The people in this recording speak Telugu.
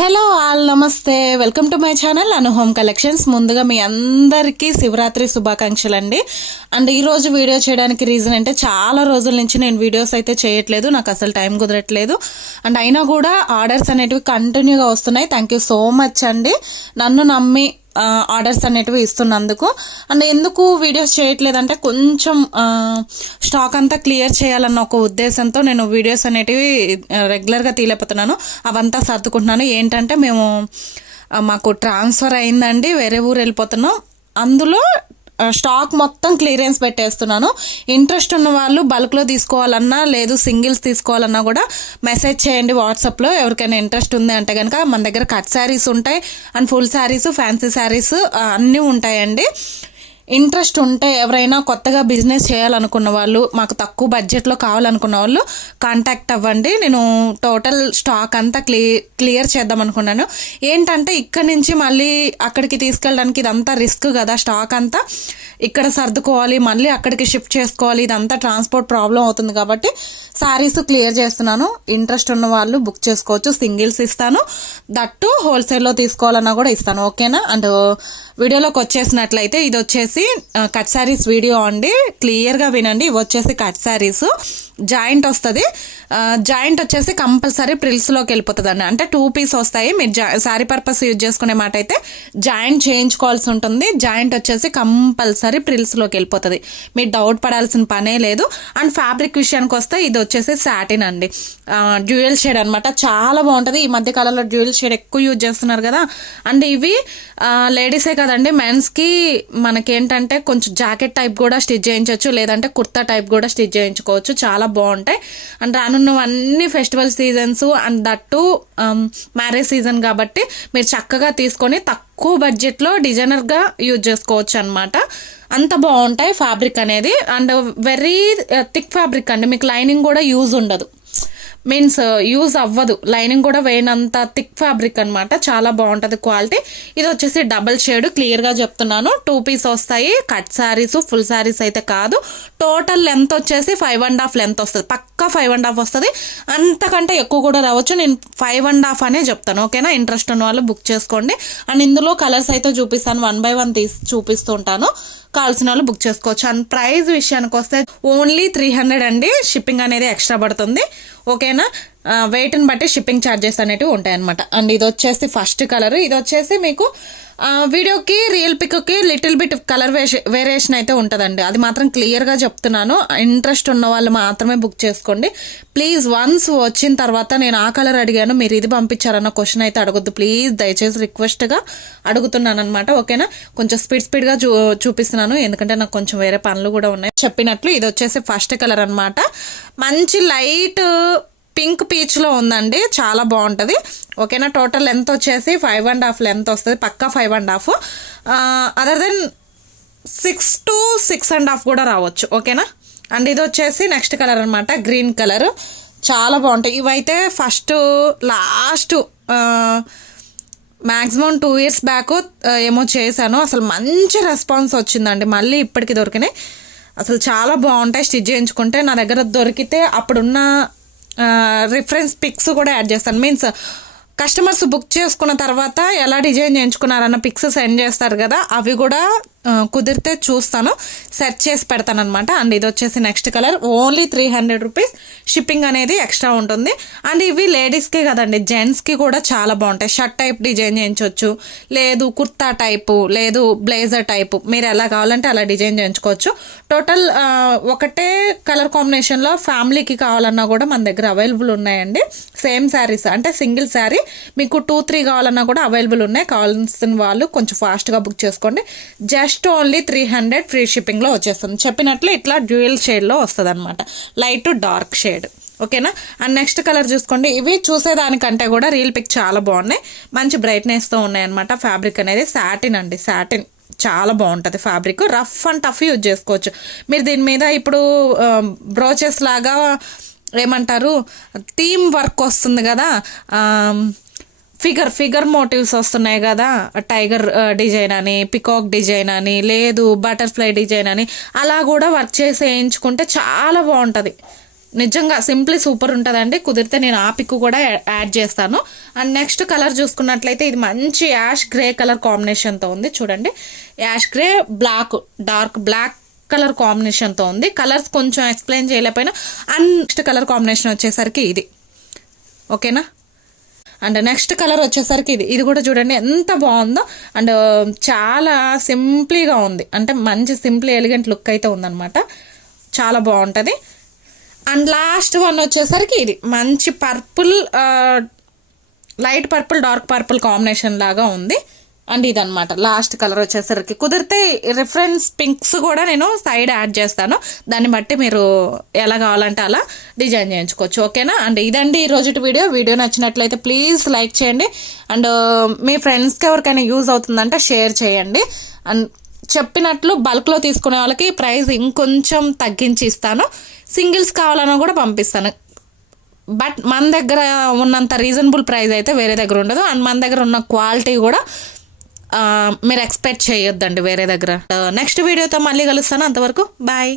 హలో ఆల్ నమస్తే, welcome to my channel Anu home collections. ముందుగా మీ అందరికీ శివరాత్రి శుభాకాంక్షలు అండి. అండ్ ఈరోజు వీడియో చేయడానికి రీజన్ అంటే చాలా రోజుల నుంచి నేను వీడియోస్ అయితే చేయట్లేదు, నాకు అసలు టైం కుదరట్లేదు. అండ్ అయినా కూడా ఆర్డర్స్ అనేటివి కంటిన్యూగా వస్తున్నాయి. థ్యాంక్ యూ సో మచ్ అండి, నన్ను నమ్మి ఆర్డర్స్ అనేటివి ఇస్తున్నందుకు. అండ్ ఎందుకు వీడియోస్ చేయట్లేదంటే కొంచెం స్టాక్ అంతా క్లియర్ చేయాలన్న ఒక ఉద్దేశంతో నేను వీడియోస్ అనేటివి రెగ్యులర్గా తీయలేకపోతున్నాను. అవంతా సర్దుకుంటున్నాను. ఏంటంటే మాకు ట్రాన్స్ఫర్ అయిందండి, వేరే ఊరు వెళ్ళిపోతున్నాం. అందులో స్టాక్ మొత్తం క్లియరెన్స్ పెట్టేస్తున్నాను. ఇంట్రెస్ట్ ఉన్న వాళ్ళు బల్క్లో తీసుకోవాలన్నా లేదు సింగిల్స్ తీసుకోవాలన్నా కూడా మెసేజ్ చేయండి వాట్సాప్లో. ఎవరికైనా ఇంట్రెస్ట్ ఉంది అంటే కనుక మన దగ్గర కట్ శారీస్ ఉంటాయి, and full saris, fancy saris అన్నీ ఉంటాయండి. ఇంట్రెస్ట్ ఉంటే ఎవరైనా కొత్తగా బిజినెస్ చేయాలనుకున్న వాళ్ళు, మాకు తక్కువ బడ్జెట్లో కావాలనుకున్న వాళ్ళు కాంటాక్ట్ అవ్వండి. నేను టోటల్ స్టాక్ అంతా క్లియర్ చేద్దాం అనుకున్నాను. ఏంటంటే ఇక్కడ నుంచి మళ్ళీ అక్కడికి తీసుకెళ్ళడానికి ఇదంతా రిస్క్ కదా. స్టాక్ అంతా ఇక్కడ సర్దుకోవాలి, మళ్ళీ అక్కడికి షిఫ్ట్ చేసుకోవాలి, ఇదంతా ట్రాన్స్పోర్ట్ ప్రాబ్లం అవుతుంది. కాబట్టి శారీస్ క్లియర్ చేస్తున్నాను. ఇంట్రెస్ట్ ఉన్న వాళ్ళు బుక్ చేసుకోవచ్చు. సింగిల్స్ ఇస్తాను, దట్టు హోల్సేల్లో తీసుకోవాలన్నా కూడా ఇస్తాను. ఓకేనా? అండ్ వీడియోలోకి వచ్చేసినట్లయితే ఇది వచ్చేసి కట్ శారీస్ వీడియో అండి. క్లియర్గా వినండి. ఇవి వచ్చేసి కట్ శారీస్, జాయింట్ వస్తుంది. జాయింట్ వచ్చేసి కంపల్సరీ ప్రిల్స్లోకి వెళ్ళిపోతుంది అండి. అంటే 2 పీస్ వస్తాయి. మీరు శారీ పర్పస్ యూజ్ చేసుకునే మాట అయితే జాయింట్ చేయించుకోవాల్సి ఉంటుంది. జాయింట్ వచ్చేసి కంపల్సరీ ప్రిల్స్లోకి వెళ్ళిపోతుంది, మీరు డౌట్ పడాల్సిన పనే లేదు. అండ్ ఫ్యాబ్రిక్ విషయానికి వస్తే ఇది వచ్చేసి సాటిన్ అండి, డ్యూయల్ షేడ్ అనమాట. చాలా బాగుంటుంది. ఈ మధ్య కాలంలో డ్యూయల్ షేడ్ ఎక్కువ యూజ్ చేస్తున్నారు కదా. అండ్ ఇవి లేడీసే కదండి, మెన్స్కి మనకేంటంటే కొంచెం జాకెట్ టైప్ కూడా స్టిచ్ చేయించవచ్చు, లేదంటే కుర్తా టైప్ కూడా స్టిచ్ చేయించుకోవచ్చు. చాలా బాగుంటాయి. అండ్ రానున్నవన్నీ festival seasons and that marriage season కాబట్టి మీరు చక్కగా తీసుకొని తక్కువ బడ్జెట్లో డిజైనర్గా యూజ్ చేసుకోవచ్చు అనమాట. అంత బాగుంటాయి ఫ్యాబ్రిక్ అనేది. అండ్ వెరీ థిక్ ఫ్యాబ్రిక్ అండి, మీకు లైనింగ్ కూడా యూజ్ ఉండదు, మీన్స్ యూజ్ అవ్వదు. లైనింగ్ కూడా వేయనంత థిక్ ఫ్యాబ్రిక్ అనమాట. చాలా బాగుంటుంది క్వాలిటీ. ఇది వచ్చేసి డబల్ షేడ్, క్లియర్గా చెప్తున్నాను. 2 పీస్ వస్తాయి. కట్ శారీస్, ఫుల్ శారీస్ అయితే కాదు. టోటల్ లెంత్ వచ్చేసి 5.5 లెంత్ వస్తుంది. పక్కా 5.5 వస్తుంది. అంతకంటే ఎక్కువ కూడా రావచ్చు. నేను 5.5 అనే చెప్తాను. ఓకేనా? ఇంట్రెస్ట్ ఉన్న వాళ్ళు బుక్ చేసుకోండి. అండ్ ఇందులో కలర్స్ అయితే చూపిస్తాను, 1 by 1 తీసి చూపిస్తుంటాను. కావాల్సిన వాళ్ళు బుక్ చేసుకోవచ్చు. అండ్ ప్రైస్ విషయానికి వస్తే ఓన్లీ 300 అండి. షిప్పింగ్ అనేది ఎక్స్ట్రా పడుతుంది. ఓకేనా? వెయిట్ని బట్టి షిప్పింగ్ ఛార్జెస్ అనేవి ఉంటాయి అనమాట. అండ్ ఇది వచ్చేసి ఫస్ట్ కలర్. ఇది వచ్చేసి మీకు వీడియోకి రియల్ పిక్కి లిటిల్ బిట్ కలర్ వేరియేషన్ అయితే ఉంటుందండి, అది మాత్రం క్లియర్గా చెప్తున్నాను. ఇంట్రెస్ట్ ఉన్న వాళ్ళు మాత్రమే బుక్ చేసుకోండి ప్లీజ్. వన్స్ వచ్చిన తర్వాత నేను ఆ కలర్ అడిగాను, మీరు ఇది పంపించారన్న క్వశ్చన్ అయితే అడగొద్దు ప్లీజ్, దయచేసి రిక్వెస్ట్గా అడుగుతున్నాను అనమాట. ఓకేనా? కొంచెం స్పీడ్గా చూపిస్తున్నాను, ఎందుకంటే నాకు కొంచెం వేరే పనులు కూడా ఉన్నాయి. చెప్పినట్లు ఇది వచ్చేసి ఫస్ట్ కలర్ అనమాట. మంచి లైట్ పింక్ పీచ్లో ఉందండి, చాలా బాగుంటుంది. ఓకేనా? టోటల్ లెంత్ వచ్చేసి 5.5 లెంత్ వస్తుంది, పక్కా 5.5. అదర్ దెన్ 6 to 6.5 కూడా రావచ్చు. ఓకేనా? అండ్ ఇది వచ్చేసి నెక్స్ట్ కలర్ అనమాట, గ్రీన్ కలర్. చాలా బాగుంటాయి ఇవైతే. First last maximum 2 years back ఏమో చేశాను, అసలు మంచి రెస్పాన్స్ వచ్చిందండి. మళ్ళీ ఇప్పటికి దొరికినాయి, అసలు చాలా బాగుంటాయి. స్టిచ్ చేయించుకుంటే నా దగ్గర దొరికితే అప్పుడున్న రిఫరెన్స్ పిక్స్ కూడా యాడ్ చేస్తాను. మీన్స్ కస్టమర్స్ బుక్ చేసుకున్న తర్వాత ఎలా డిజైన్ చేయించుకున్నారన్న పిక్స్ సెండ్ చేస్తారు కదా, అవి కూడా కుదిరితే చూస్తాను, సెర్చ్ చేసి పెడతాను అనమాట. అండ్ ఇది వచ్చేసి next colour. Only 300 rupees. Shipping అనేది ఎక్స్ట్రా ఉంటుంది. అండ్ ఇవి లేడీస్కి కదండి, జెంట్స్కి కూడా చాలా బాగుంటాయి. షర్ట్ టైప్ డిజైన్ చేయించవచ్చు, లేదు కుర్తా టైపు, లేదు బ్లేజర్ టైపు, మీరు ఎలా కావాలంటే అలా డిజైన్ చేయించుకోవచ్చు. టోటల్ ఒకటే కలర్ కాంబినేషన్లో ఫ్యామిలీకి కావాలన్నా కూడా మన దగ్గర అవైలబుల్ ఉన్నాయండి. సేమ్ శారీస్ అంటే సింగిల్ శారీ మీకు 2-3 కావాలన్నా కూడా అవైలబుల్ ఉన్నాయి. కావాల్సిన వాళ్ళు కొంచెం ఫాస్ట్గా బుక్ చేసుకోండి. జస్ట్ ఓన్లీ 300 ఫ్రీ షిప్పింగ్లో వచ్చేస్తుంది. చెప్పినట్లు ఇట్లా డ్యూయల్ షేడ్లో వస్తుంది అనమాట, లైట్ టు డార్క్ షేడ్. ఓకేనా? అండ్ నెక్స్ట్ కలర్ చూసుకోండి. ఇవి చూసేదానికంటే కూడా రియల్ పిక్ చాలా బాగున్నాయి, మంచి బ్రైట్నెస్తో ఉన్నాయి అనమాట. ఫ్యాబ్రిక్ అనేది సాటిన్ అండి, సాటిన్ చాలా బాగుంటుంది fabric. Rough and tough use చేసుకోవచ్చు మీరు. దీని మీద ఇప్పుడు బ్రోచెస్ లాగా ఏమంటారు, థీమ్ వర్క్ వస్తుంది కదా, ఫిగర్ మోటివ్స్ వస్తున్నాయి కదా, టైగర్ డిజైన్ అని, పికాక్ డిజైన్ అని, లేదు బటర్ఫ్లై డిజైన్ అని, అలా కూడా వర్క్ చేసి వేయించుకుంటే చాలా బాగుంటుంది. నిజంగా సింప్లీ సూపర్ ఉంటుందండి. కుదిరితే నేను ఆ పిక్ కూడా యాడ్ చేస్తాను. అండ్ నెక్స్ట్ కలర్ చూసుకున్నట్లయితే ఇది మంచి యాష్ గ్రే కలర్ కాంబినేషన్తో ఉంది. చూడండి, ash grey black, dark black colour కాంబినేషన్తో ఉంది. కలర్స్ కొంచెం ఎక్స్ప్లెయిన్ చేయలేకపోయినా. అండ్ నెక్స్ట్ కలర్ కాంబినేషన్ వచ్చేసరికి ఇది, ఓకేనా. అండ్ నెక్స్ట్ కలర్ వచ్చేసరికి ఇది కూడా చూడండి ఎంత బాగుందో. అండ్ చాలా సింప్లీగా ఉంది, అంటే మంచి సింప్లీ ఎలిగెంట్ లుక్ అయితే ఉందన్నమాట. చాలా బాగుంటుంది. అండ్ లాస్ట్ వన్ వచ్చేసరికి ఇది మంచి purple, light purple dark purple combination లాగా ఉంది. అండ్ ఇదనమాట లాస్ట్ కలర్ వచ్చేసరికి. కుదిరితే రిఫరెన్స్ పింక్స్ కూడా నేను సైడ్ యాడ్ చేస్తాను, దాన్ని బట్టి మీరు ఎలా కావాలంటే అలా డిజైన్ చేయించుకోవచ్చు, ఓకేనా. అండ్ ఇదండి ఈరోజు వీడియో నచ్చినట్లయితే ప్లీజ్ లైక్ చేయండి. అండ్ మీ ఫ్రెండ్స్కి ఎవరికైనా యూజ్ అవుతుందంటే షేర్ చేయండి. అండ్ చెప్పినట్లు బల్క్లో తీసుకునే వాళ్ళకి ప్రైస్ ఇంకొంచెం తగ్గించి ఇస్తాను. సింగిల్స్ కావాలన్నా కూడా పంపిస్తాను. బట్ మన దగ్గర ఉన్నంత రీజనబుల్ ప్రైస్ అయితే వేరే దగ్గర ఉండదు. అండ్ మన దగ్గర ఉన్న క్వాలిటీ కూడా మీరు ఎక్స్పెక్ట్ చేయొద్దండి వేరే దగ్గర. నెక్స్ట్ వీడియోతో మళ్ళీ కలుస్తాను. అంతవరకు బాయ్.